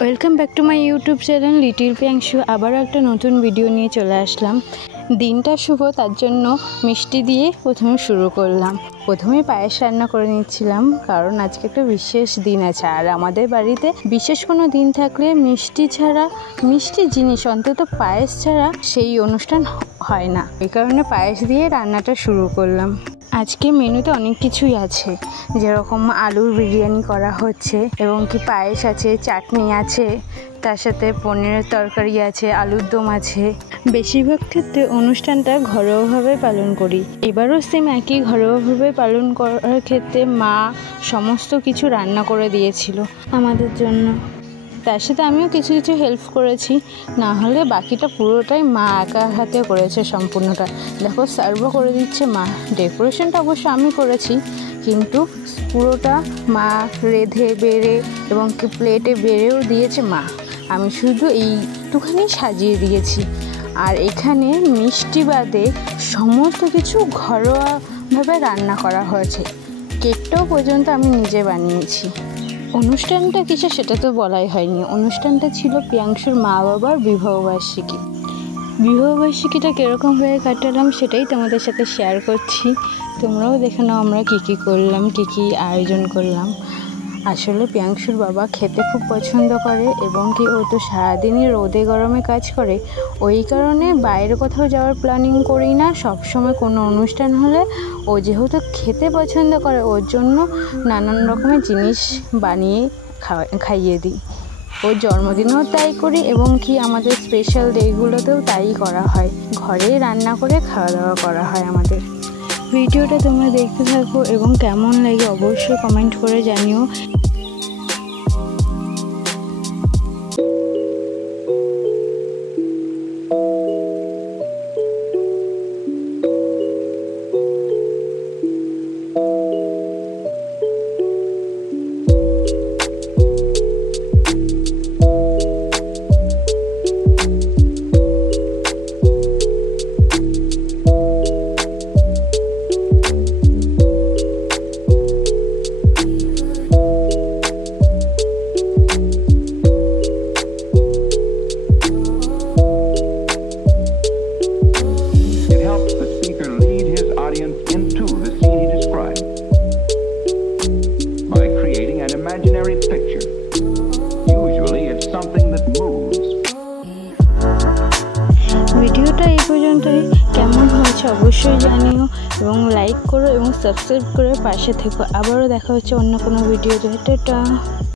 Welcome back to my YouTube channel little Priyanshu. আবারও একটা নতুন ভিডিও নিয়ে চলে আসলাম। দিনটা শুভ, তার জন্য মিষ্টি দিয়ে প্রথমে শুরু করলাম। প্রথমে পায়েস রান্না করে নিচ্ছিলাম, কারণ আজকে একটা বিশেষ দিন আছে। আর আমাদের বাড়িতে বিশেষ কোনো দিন থাকলে মিষ্টি ছাড়া, মিষ্টি জিনিস অন্তত পায়েস ছাড়া সেই অনুষ্ঠান হয় না। এই কারণে পায়েস দিয়ে রান্নাটা শুরু করলাম। আজকে মেনুতে অনেক কিছুই আছে, যেরকম আলুর বিরিয়ানি করা হচ্ছে এবং কি পায়েস আছে, চাটনি আছে, তার সাথে পনিরের তরকারি আছে, আলুর দম আছে। বেশিরভাগ ক্ষেত্রে অনুষ্ঠানটা ঘরোয়াভাবে পালন করি। এবারও সেম একই ঘরোয়াভাবে পালন করার ক্ষেত্রে মা সমস্ত কিছু রান্না করে দিয়েছিল আমাদের জন্য। তার সাথে আমিও কিছু কিছু হেল্প করেছি, না হলে বাকিটা পুরোটাই মা একা হাতে করেছে সম্পূর্ণটা। দেখো, সার্ভও করে দিচ্ছে মা। ডেকোরেশনটা অবশ্য আমি করেছি, কিন্তু পুরোটা মা রেঁধে বেড়ে এবং কি প্লেটে বেড়েও দিয়েছে মা। আমি শুধু এইটুখানি সাজিয়ে দিয়েছি। আর এখানে মিষ্টি বাদে সমস্ত কিছু ঘরোয়াভাবে রান্না করা হয়েছে। কেকটাও পর্যন্ত আমি নিজে বানিয়েছি। অনুষ্ঠানটা কিসে সেটা তো বলাই হয়নি। অনুষ্ঠানটা ছিল প্রিয়াংশুর মা বাবার বিবাহবার্ষিকী। বিবাহবার্ষিকীটা কীরকম হয়ে কাটালাম সেটাই তোমাদের সাথে শেয়ার করছি। তোমরাও দেখে নাও আমরা কী করলাম, কী আয়োজন করলাম। আসলে প্রিয়াংশুর বাবা খেতে খুব পছন্দ করে এবং কি ও তো সারাদিনই রোদে গরমে কাজ করে। ওই কারণে বাইরে কোথাও যাওয়ার প্ল্যানিং করি না। সবসময় কোনো অনুষ্ঠান হলে ও যেহেতু খেতে পছন্দ করে, ওর জন্য নানান রকমের জিনিস বানিয়ে খাইয়ে দিই। ওর জন্মদিনেও তাই করি এবং কি আমাদের স্পেশাল ডেগুলোতেও তাই করা হয়। ঘরেই রান্না করে খাওয়া দাওয়া করা হয় আমাদের। ভিডিওটা তোমরা দেখতে থাকো এবং কেমন লাগে অবশ্যই কমেন্ট করে জানিও। Into the scene he described by creating an imaginary picture. Usually it's something that moves. ভিডিওটা এই পর্যন্তই। কেমন হয়েছে অবশ্যই জানিও এবং লাইক করো এবং সাবস্ক্রাইব করে পাশে থেকো। আবারও দেখা হচ্ছে অন্য কোনো ভিডিওতে। টাটা।